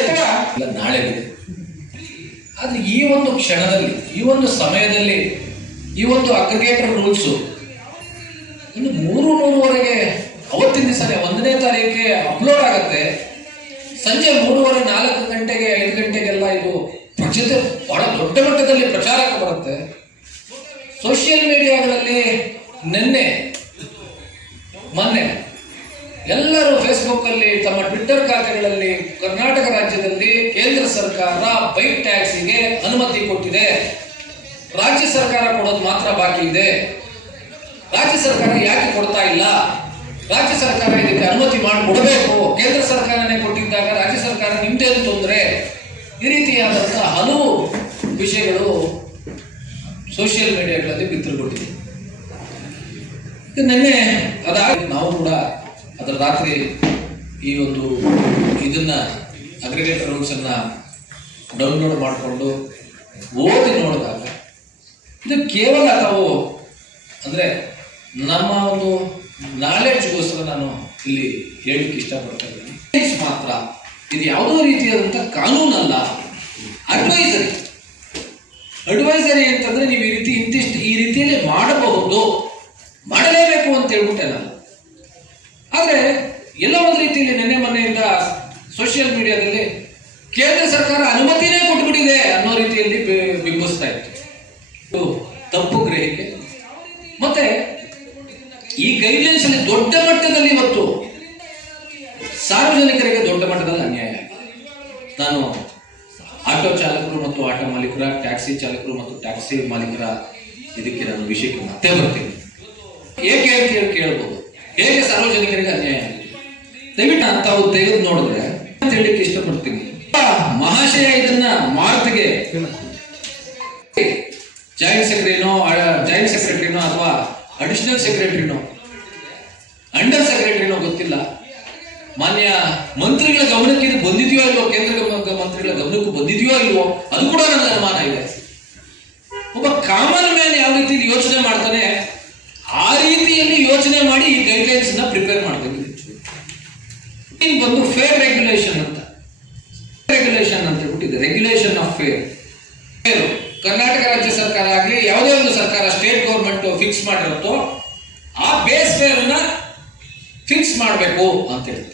ಅಥವಾ ನಾಳೆಗಿದೆ. ಆದರೆ ಈ ಒಂದು ಕ್ಷಣದಲ್ಲಿ, ಈ ಒಂದು ಸಮಯದಲ್ಲಿ, ಈ ಒಂದು ಅಗ್ರಿಗೇಟರ್ ರೂಲ್ಸು ಇನ್ನು 3-3:30 ಅವತ್ತಿನ ದಿವಸನೇ 1ನೇ ತಾರೀಕಿಗೆ ಅಪ್ಲೋಡ್ ಆಗುತ್ತೆ. ಸಂಜೆ 3:30, 4 ಗಂಟೆಗೆ, 5 ಗಂಟೆಗೆಲ್ಲ ಇದು ಪ್ರಚಲಿತ ಬಹಳ ದೊಡ್ಡ ಮಟ್ಟದಲ್ಲಿ ಪ್ರಚಾರಕ್ಕೆ ಬರುತ್ತೆ. ಸೋಷಿಯಲ್ ಮೀಡಿಯಾಗಳಲ್ಲಿ ಮೊನ್ನೆ ಎಲ್ಲರೂ ಫೇಸ್ಬುಕ್ ಅಲ್ಲಿ, ತಮ್ಮ ಟ್ವಿಟ್ಟರ್ ಖಾತೆಗಳಲ್ಲಿ ಕರ್ನಾಟಕ ರಾಜ್ಯದಲ್ಲಿ ಕೇಂದ್ರ ಸರ್ಕಾರ ಬೈಕ್ ಟ್ಯಾಕ್ಸಿಗೆ ಅನುಮತಿ ಕೊಟ್ಟಿದೆ, ರಾಜ್ಯ ಸರ್ಕಾರ ಕೊಡೋದು ಮಾತ್ರ ಬಾಕಿ ಇದೆ, ರಾಜ್ಯ ಸರ್ಕಾರ ಯಾಕೆ ಕೊಡ್ತಾ ಇಲ್ಲ, ರಾಜ್ಯ ಸರ್ಕಾರ ಇದಕ್ಕೆ ಅನುಮತಿ ಮಾಡಿಕೊಡಬೇಕು, ಕೇಂದ್ರ ಸರ್ಕಾರನೇ ಕೊಟ್ಟಿದ್ದಾಗ ರಾಜ್ಯ ಸರ್ಕಾರ ನಿಮ್ದೇನು ತೊಂದರೆ, ಈ ರೀತಿಯಾದಂತಹ ಹಲವು ವಿಷಯಗಳು ಸೋಷಿಯಲ್ ಮೀಡಿಯಾಗಳಲ್ಲಿ ಬಿತ್ತರಗೊಂಡಿದೆ. ನಿನ್ನೆ ಅದಾಗಿ ನಾವು ಕೂಡ ಅದರ ರಾತ್ರಿ ಈ ಒಂದು ಇದನ್ನ ಅಗ್ರಿಗೇಟರ್ ರೂಲ್ಸ್ ಅನ್ನ ಡೌನ್ಲೋಡ್ ಮಾಡಿಕೊಂಡು ಓದಿ ನೋಡಿದಾಗ ಇದು ಕೇವಲ ತಾವು ಅಂದ್ರೆ ನಮ್ಮ ಒಂದು ನಾಲೆಡ್ಜ್ಗೋಸ್ಕರ ನಾನು ಇಲ್ಲಿ ಹೇಳಲಿಕ್ಕೆ ಇಷ್ಟಪಡ್ತಾ ಇದ್ದೀನಿ ಮಾತ್ರ. ಇದು ಯಾವುದೋ ರೀತಿಯಾದಂಥ ಕಾನೂನಲ್ಲ, ಅಡ್ವೈಸರಿ ಅಂತಂದ್ರೆ ನೀವು ಈ ರೀತಿಯಲ್ಲಿ ಮಾಡಬಹುದು, ಮಾಡಲೇಬೇಕು ಅಂತ ಹೇಳ್ಬಿಟ್ಟೇನಲ್ಲ. ಆದರೆ ಎಲ್ಲ ಒಂದು ರೀತಿಯಲ್ಲಿ ನೆನ್ನೆ ಮೊನ್ನೆಯಿಂದ ಸೋಷಿಯಲ್ ಮೀಡಿಯಾದಲ್ಲಿ ಕೇಂದ್ರ ಸರ್ಕಾರ ಅನುಮತಿನೇ ಕೊಟ್ಬಿಟ್ಟಿದೆ ಅನ್ನೋ ರೀತಿಯಲ್ಲಿ ಬಿಂಬಿಸ್ತಾ ಇತ್ತು. ತಪ್ಪು ಗ್ರಹಿಕೆ. ಮತ್ತೆ ಈ ಗೈಡ್ಲೈನ್ಸ್ ಅಲ್ಲಿ ದೊಡ್ಡ ಮಟ್ಟದಲ್ಲಿ ಇವತ್ತು ಸಾರ್ವಜನಿಕರಿಗೆ ದೊಡ್ಡ ಮಟ್ಟದಲ್ಲಿ ಅನ್ಯಾಯ ಆಗಿದೆ. ನಾನು ಆಟೋ ಚಾಲಕರು ಮತ್ತು ಆಟೋ ಮಾಲೀಕರ, ಟ್ಯಾಕ್ಸಿ ಚಾಲಕರು ಮತ್ತು ಟ್ಯಾಕ್ಸಿ ಮಾಲೀಕರ ಇದಕ್ಕೆ ನಾನು ವಿಷಯಕ್ಕೆ ಮತ್ತೆ ಬರ್ತೀನಿ. ಏಕೆ ಅಂತ ಹೇಳಿ ಕೇಳ್ಬೋದು, ಹೇಗೆ ಸಾರ್ವಜನಿಕರಿಗೆ ಅನ್ಯಾಯ ಆಗಿದೆ ದಯವಿಟ್ಟು ತಾವು ತೆಗೆದು ನೋಡಿದ್ರೆ ಅಂತ ಹೇಳಲಿಕ್ಕೆ ಇಷ್ಟಪಡ್ತೀನಿ. ಮಹಾಶಯ ಇದನ್ನ ಮಾರ್ತ್ಗೆ ಜಾಯಿಂಟ್ ಸೆಕ್ರೆಟರಿನೋ ಅಥವಾ ಅಡಿಷನಲ್ ಸೆಕ್ರೆಟರಿನೋ ಅಂಡರ್ ಸೆಕ್ರೆಟರಿನೋ ಗೊತ್ತಿಲ್ಲ, ಮಾನ್ಯ ಮಂತ್ರಿಗಳ ಗಮನಕ್ಕೆ ಇದು ಬಂದಿದೆಯೋ ಇಲ್ವೋ, ಕೇಂದ್ರ ಮಂತ್ರಿಗಳ ಗಮನಕ್ಕೂ ಬಂದಿದೆಯೋ ಇಲ್ವೋ ಅದು ಕೂಡ ನನಗೆ ಅನುಮಾನ ಇದೆ. ಒಬ್ಬ ಕಾಮನ್ ಮ್ಯಾನ್ ಯಾವ ರೀತಿಯಲ್ಲಿ ಯೋಚನೆ ಮಾಡ್ತಾನೆ ಆ ರೀತಿಯಲ್ಲಿ ಯೋಚನೆ ಮಾಡಿ ಈ ಗೈಡ್ಲೈನ್ಸ್ ನ ಪ್ರಿಪೇರ್ ಮಾಡಬೇಕು. ಬಂದು ಫೇರ್ ರೆಗ್ಯುಲೇಷನ್ ಅಂತ ಹೇಳ್ಬಿಟ್ಟಿದೆ. Regulation of fare. ಕರ್ನಾಟಕ ರಾಜ್ಯ ಸರ್ಕಾರ ಆಗಲಿ ಯಾವುದೇ ಒಂದು ಸರ್ಕಾರ, ಸ್ಟೇಟ್ ಗೌರ್ಮೆಂಟ್ ಫಿಕ್ಸ್ ಮಾಡಿರುತ್ತೋ ಆ ಬೇಸ್ ಫೇರ್ ಅನ್ನ ಫಿಕ್ಸ್ ಮಾಡಬೇಕು ಅಂತ ಹೇಳುತ್ತೆ.